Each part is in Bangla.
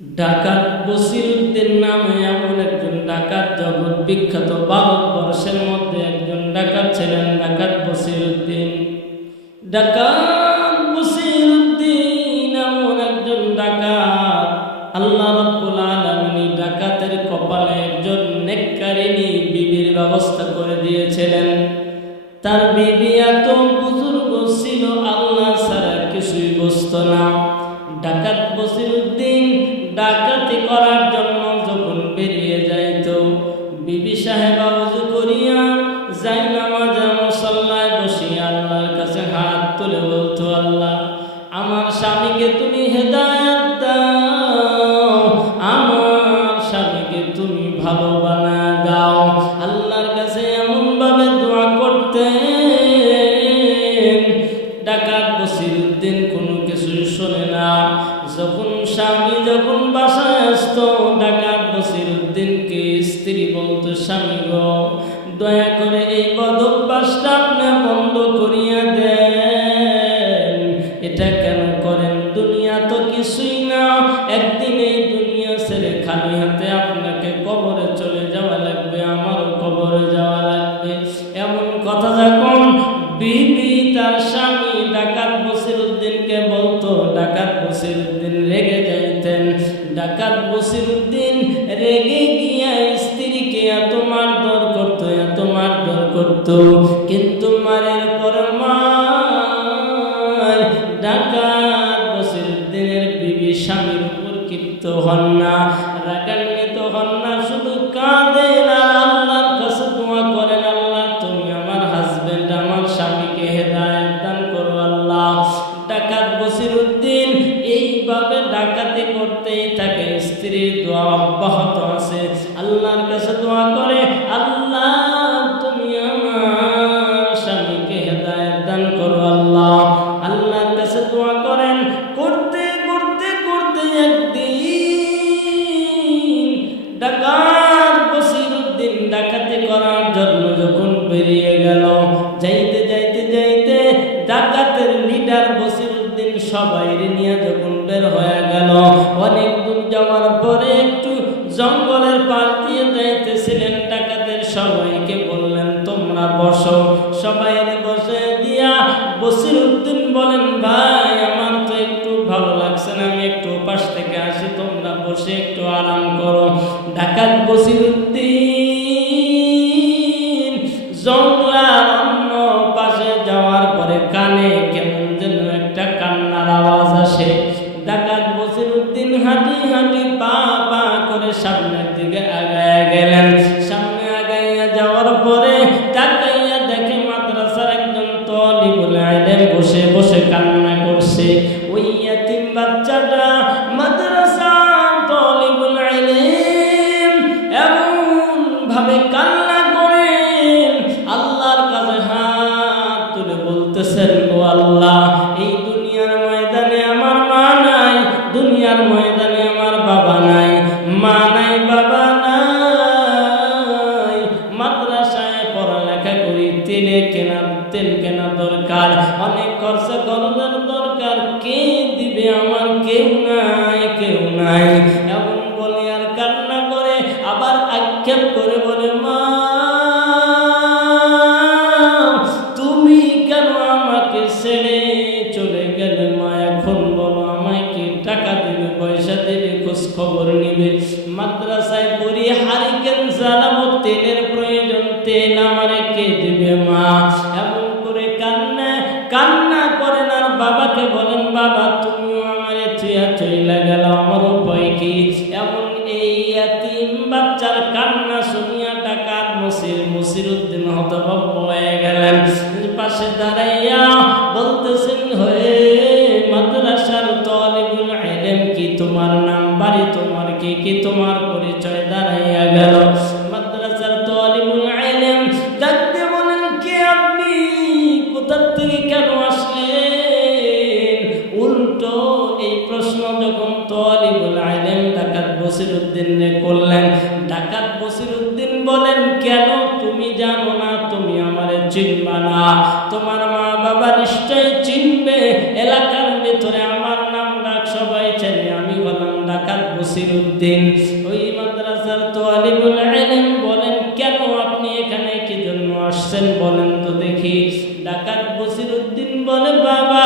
ডাকাত বসিরউদ্দিন নামে এমন একজন ডাকাত জগৎ বিখ্যাত। ভারতবর্ষের মধ্যে একজন ডাকাত ছিলেন, ডাকাত বসিরউদ্দিন। ডাকাত বসিরউদ্দিন এমন একজন ডাকাত, আল্লাহ রাব্বুল আলামিন ডাকাতের কপালে একজন নেককারিনী বিবির ব্যবস্থা করে দিয়েছিলেন। তার বিবি এত বুজুর্গ ছিল, আল্লাহ ছাড়া কিছুই বুঝত না। ডাকাত বসিরউদ্দিন ডাকাতি করার জন্য যখন বেরিয়ে যাইত, বিবি সাহেবা ওযু করিয়া জায়নামাজে মুসাল্লায় বসিয়া আল্লাহর কাছে হাত তুলে বলতো, আল্লাহ আমার স্বামীকে তুমি হেদায়েত দাও, আমার স্বামীকে তুমি ভালো বানায় দাও। আল্লাহর কাছে এমন ভাবে দোয়া করতেন। ডাকাত বসিরউদ্দিন কোনো কিছু শোনে না। স্বামী যখন বাসায় আসতো, ডাকাত বসিরউদ্দিনকে স্ত্রী বলতো, স্বামী গো, দয়া করে এই বদভ্যাসটা আপনি বন্ধ করিয়া দেন। এটা কেন করেন? দুনিয়া তো কিছুই না, একদিন এই দুনিয়া ছেড়ে খালি হাতে আপনাকে কবরে চলে যাওয়া লাগবে, আমারও কবরে যাওয়া লাগবে। এমন কথা যখন বিবি তার স্বামী ডাকাত বসিরউদ্দিনকে বলতো, ডাকাত বসিরউদ্দিন রেগে যাইতেন। ডাকাত বসিরউদ্দিন রেগে গিয়া স্ত্রীকে এত মারধর করতো, এত মারধর করতো, কিন্তু মারের পর মার ডাকাত বসিরউদ্দিনের বিবি স্বামীর উপর ক্ষিপ্ত হন না, রাগান্বিত হন না, শুধু কাঁদেন আর আল্লাহর কাছে দোয়া করেন, আল্লাহ তুমি আমার হাজবেন্ড, আমার স্বামীকে হেদায়েত দান করো আল্লাহ। ডাকাত বসিরউদ্দিন এইভাবে ডাকাতি করতেই থাকে, স্ত্রীর দোয়া অব্যাহত আছে। আল্লাহর কাছে দোয়া করে, আল্লাহ তুমি আমার স্বামীকে হেদায়েত দান করো আল্লাহ। আল্লাহর কাছে দোয়া করেন, করতে করতে করতে একদিন ডাকাত বসিরউদ্দিন ডাকাতি করার জন্য যখন বেরিয়ে গেল, যাইতে যাইতে যাইতে ডাকাতের লিডার বসিরউদ্দিন সবাই নিয়ে যখন বের হয়ে গেল, অনেক দূর যাওয়ার পরে একটু জঙ্গলের পাশ দিয়ে যাইতেছিলেন। ডাকাতের সবাইকে বললেন, তোমরা বসো। সবাই বসে দিয়া বসিরউদ্দিন বলেন, ভাই আমার তো একটু ভালো লাগছে না, আমি একটু পাশ থেকে আসি, তোমরা বসে একটু আরাম করো। ডাকাত বসিরউদ্দিন জঙ্গলার অন্য পাশে যাওয়ার পরে কানে কেমন যেন একটা কান্নার আওয়াজ আসে। ডাকাত বসিরউদ্দিন হাঁটি হাঁটি পা পা করে সামনের দিকে আগায়া গেলেন। সামনে আগাইয়া যাওয়ার পরে তাকাইয়া দেখে মাদ্রাসার একজন তালিবুল ইলম বসে বসে কান্না করছে। ওই ইয়াতিম বাচ্চাটা মাদ্রাসার তালিবুল ইলম এমন ভাবে কান্না করে আল্লাহর কাছে হাত তুলে বলতেছেন, ও আল্লাহ, এই দুনিয়ার ময়দানে আমার মা নাই, দুনিয়ার ময়দানে আমার বাবা নাই, মা নাই, বাবা নাই, মাদ্রাসায় পড়ালেখা করি, তেল কেনা দরকার, অনেক খরচা করার দরকার, কে দিবে আমার? কেউ নাই, কেউ নাই। এমন বলে আর কান্না করে আবার আক্ষেপ করে বলে, মা তুমি কেন আমাকে ছেড়ে চলে গেলে? মা এখন বলো, আমায় কি টাকা দিবে, পয়সা দিবে, খোঁজ খবর নিবে? মাদ্রাসায় পড়ি, হারিকেন জ্বালাবো, তেলের প্রয়োজন, তেল আমারে কে দিবে মা? এমন করে কান্না করেন আর বাবাকে বলেন, বাবা তুমিও আমারে থুয়া চইলা গেল, আমার উপায় কি? এমন এই ইয়াতিম বাচ্চার কান্না শুনিয়া ডাকাত বসিরউদ্দিন হতভম্ব হয়ে গেলেন। পাশে দাঁড়াইয়া বলতেছেন, হয়ে মাদ্রাসার তালিবুল ইলম, কি তোমার নাম, বাড়ি তোমার, কি তোমার পরিচয়? দাঁড়াইয়া গেল মাদ্রাসার তালিবুল ইলম, ডাকতে বলেন, কে আপনি? কোথা থেকে কেন আসলেন? উল্টো এই প্রশ্ন যখন তালিবুল ইলম ডাকাত বসিরউদ্দিনে করলেন, ডাকাত বসিরউদ্দিন বলেন, কেন তুমি জানো না? তুমি আমারে চিনবা না? তোমার মা বাবা নিশ্চয় চিনবে, এলাকার ভিতরে আমার নাম ডাক সবাই চেনে, আমি হলাম ডাকাত বসিরউদ্দিন। ওই মাদ্রাসার তালিবুল ইলম বলেন, কেন আপনি এখানে কি জন্য আসছেন বলেন তো দেখি। ডাকাত বসিরউদ্দিন বলে, বাবা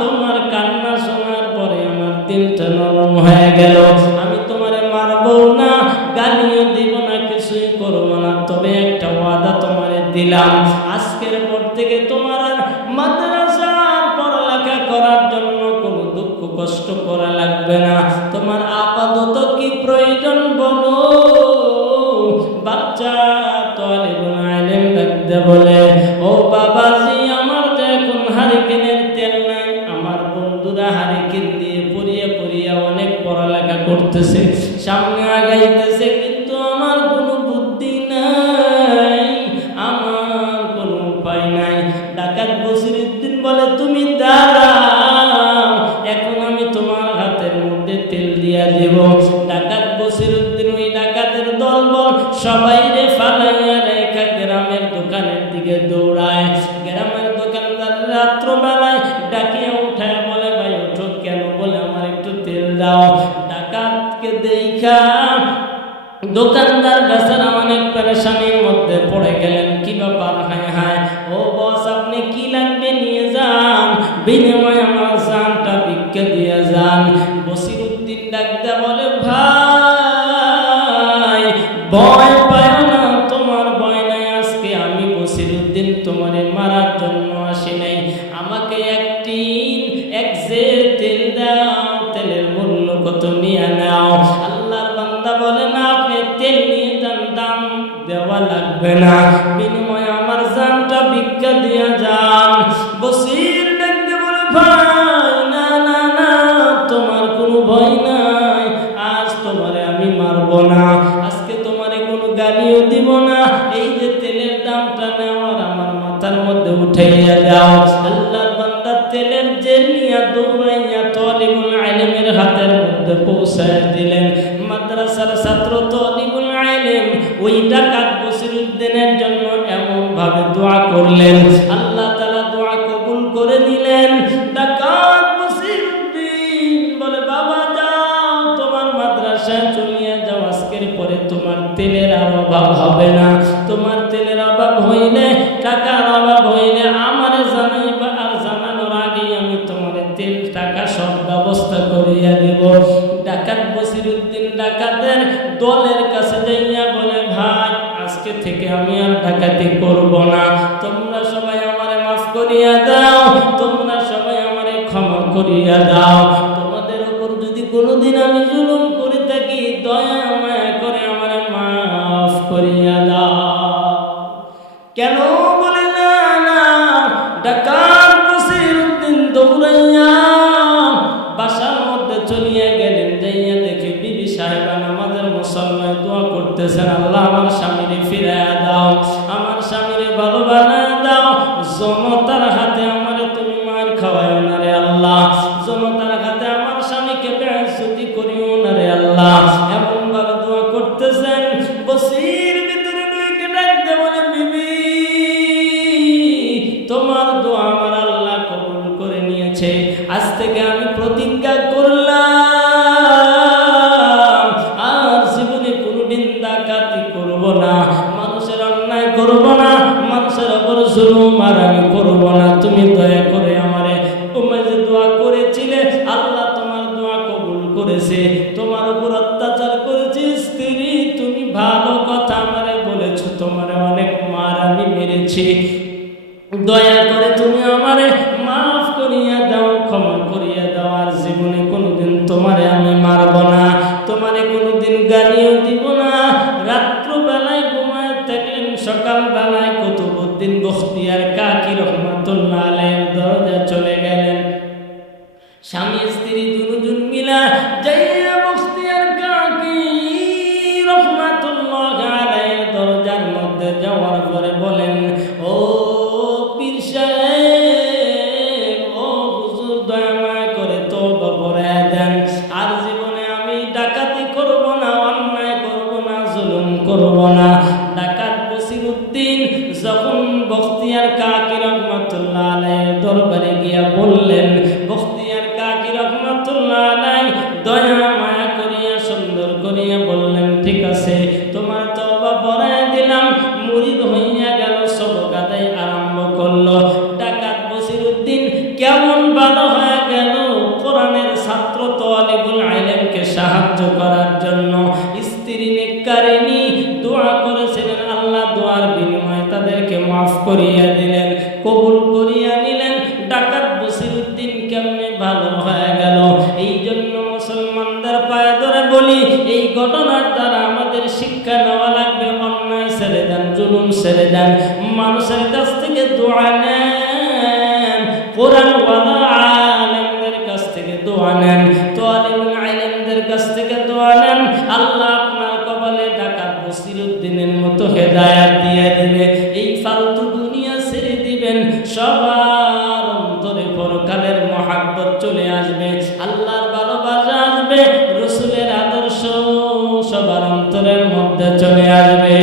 তোমার কান্না শোনার পরে আমার দিলটা নরম হয়ে গেল। আমি তোমারে মারবো না, গালিও দিব না, কিছুই করবো না, তবে একটা ওয়াদা তোমারে দিলাম, আজকের পর থেকে তোমার আর মাদ্রাসার পড়ালেখা করার জন্য কোনো দুঃখ কষ্ট করা লাগবে না। তোমার আপাতত কি প্রয়োজন বলো। বাচ্চা তালিবুল ইলম ডাকতে বলে, ও বাবাজি, আমার তো এখন হারিকেনের তেল নাই, আমার বন্ধুরা হারিকেন দিয়ে পুড়িয়ে পুড়িয়ে অনেক পড়ালেখা করতেছে, সামনে আগাইতেছে, কিন্তু আমার কোনো বুদ্ধি নাই, আমার কোনো উপায় নাই। ডাকাত বসিরউদ্দিন বলে, তুমি দাঁড়াও, এখন আমি তোমার হাতের মধ্যে তেল দিয়া দেব। ডাকাত বসিরউদ্দিন ওই ডাকাতের দলবল সবাই রে ফালাইয়া রেখা গ্রামের দোকানের দিকে দৌড়ায়। গ্রামের দোকানদার রাত্রবেলায় ডাকিয়ে উঠায়, বলে ভাই ওঠো। কেন? বলে আমার একটু তেল দাও। ডাকাতকে দেখা দোকানদার বেচারা অনেক পেরেশানির মধ্যে পড়ে গেলেন। কি ব্যাপার? হায় হায়, ও বস, আপনি কি লাগবে নিয়ে যান, বিনিময়ে আমার জানটা ভিক্ষা দিয়ে যান। বসিরউদ্দিন ডাকতে বলে, ভাই ভয় পায় না, তোমার ভয় নাই, আজকে আমি বসিরউদ্দিন তোমারে মারার জন্য আসি নাই, আমাকে এক সের তেল দাও, তেলের মূল্য কত নিয়ে নাও। আল্লাহর বান্দা বলে, না আপনি তেল নিয়ে যান, দাম দেওয়া লাগবে না, বিনিময়ে আমার জানটা ভিক্ষা দিয়ে যান। বসির ডাকতে বলে, ভাই না না না, তোমার কোনো ভয় নাই, আজ তোমারে আমি মারবো না, আজকে তোমারে কোনো গালিও দিব না, এই যে তেলের দামটা নেওয়ার আমার মাথার মধ্যে উঠাইয়া দাও। আল্লাহর বান্দা তেলের যে নিয়া দৌড়াইয়া তালিবুল ইলমের হাতের মধ্যে পৌঁছায় দিলেন। মাদ্রাসার ছাত্র তালিবুল ইলম ওই ডাকাত বসিরউদ্দিনের জন্য এমন ভাবে দোয়া করলেন, আল্লাহ তাআলা দোয়া কবুল করে দিলেন। ডাকাত বসিরউদ্দিন বলে, বাবা যাও, তোমার মাদ্রাসায় চলিয়ে যাও, আজকের পরে তোমার তেলের আর অভাব হবে না, তোমার তেলের অভাব হইলে, টাকার অভাব হইলে আমারে জানাইবা, আর জানানোর আগেই আমি তোমার তেল টাকা সব ব্যবস্থা করিয়া দেব। ডাকাত বসিরউদ্দিন ডাকাতের দলের কাছে যাইয়া বলে, ভাই আজকে থেকে আমি আর ডাকাতি করব না, তোমরা সবাই আমারে মাফ করিয়া দাও, তোমরা সবাই আমারে ক্ষমা করিয়া দাও, তোমাদের উপর যদি কোনোদিন আমি জুলুম করে থাকি, দয়া মায়া করে আমারে মাফ করিয়া দাও। কেন? বলে, না না। ডাকাত বসিরউদ্দিন দৌড়াইয়া বাসার মধ্যে চলিয়া গেলেন, যাইয়া দেখে বিবি সাহেবা নামাজের মুসল্লায় দোয়া করতেছেন, আল্লাহ আমার স্বামীরে ফিরাইয়া দাও, আমার স্বামীরে ভালো বানায় দাও, জনতার হাতে আমারে তুমি মার খাওয়ায় না রে আল্লাহ, জনতার হাতে আমার স্বামীকে বেইজ্জতি করিও না রে আল্লাহ। এমন ভাবে দোয়া করতেছেন, বসির ভিতরে ঢুকে ডাকতে বলে, বিবি তোমার দোয়া আমার আল্লাহ কবুল করে নিয়েছে, আজ থেকে আমি প্রতিজ্ঞা করলাম আর জীবনে কোনোদিন ডাকাতি করব না, মানুষের অন্যায় করব না, মানুষের উপর জুলুম আর আমি করব না, তুমি দয়া করে আমারে, তুমি যে দোয়া করেছিলে আল্লাহ তোমার দোয়া কবুল করেছে, তোমার উপর অত্যাচার করেছি স্ত্রী, তুমি ভালো কথা আমারে বলেছো, তোমারে অনেক মার আমি মেরেছি, দয়া করে তুমি আমারে মাফ করিয়া দাও, ক্ষমা করিয়া দাও, আর জীবনে কোনোদিন তোমারে আমি মারব না, তোমারে কোনোদিন গালিও দিব না। রাত্রবেলায় ঘুমায় থাকলেন, সকালবেলায় কুতুবউদ্দিন বখতিয়ার কাকি রহমাতুল্লাহ আলাইহির দরজা চলে গেলেন। স্বামী স্ত্রী দুজন মিলা যাইয়া বখতিয়ার কাকি রহমাতুল্লাহ আলাইহির দরজার মধ্যে যাওয়ার পরে বলেন, ও পীর সাহেব, ও হুজুর, দয়া মায়া করে তওবা পড়ায়া দেন, আর জীবনে আমি ডাকাতি করব না, অন্যায় করব না, জুলুম করব না। ডাকাত বসিরউদ্দিন যখন বখতিয়ার কাকি রহমাতুল্লাহ আলাইহির দরবারে গিয়া বললেন, বখতিয়ার কাকি রহমাতুল্লাহ মুরিদ হইয়া গেল, সবক আদায় আরম্ভ করলো। ডাকাত বসিরউদ্দিন কেমন ভালো হয়ে গেল, কোরআনের ছাত্র তালিবুল ইলমকে সাহায্য করার জন্য স্ত্রী নেককারিনী দোয়া করেছিলেন, আল্লাহ দোয়ার বিনিময়ে তাদেরকে মাফ করিয়া দিলেন, কবুল করিয়া নিলেন। ডাকাত বসিরউদ্দিন কেমনে ভালো হয়ে গেল। এই জন্য মুসলমানদের পায়ে ধরে বলি, এই ঘটনার দ্বারা আমাদের শিক্ষা নেওয়া লাগবে। অন্যায় ছেড়ে দেন, জুলুম ছেড়ে দেন, মানুষের কাছ থেকে দোয়া নেন, কোরআন ওয়ালা আলেমদের কাছ থেকে দোয়া নেন, তালিবুল ইলমদের কাছ থেকে দোয়া নেন। আল্লাহ আপনার কপালে ডাকাত বসিরউদ্দিনের মতো হেদায়েত দিয়ে দিবে। এই ফালতু দুনিয়া ছেড়ে দিবেন, সবার অন্তরে পরকালের মহাব্বত চলে আসবে, আল্লাহর ভালোবাসা আসবে, রাসূলের আদর্শ সবার অন্তরের মধ্যে চলে আসবে।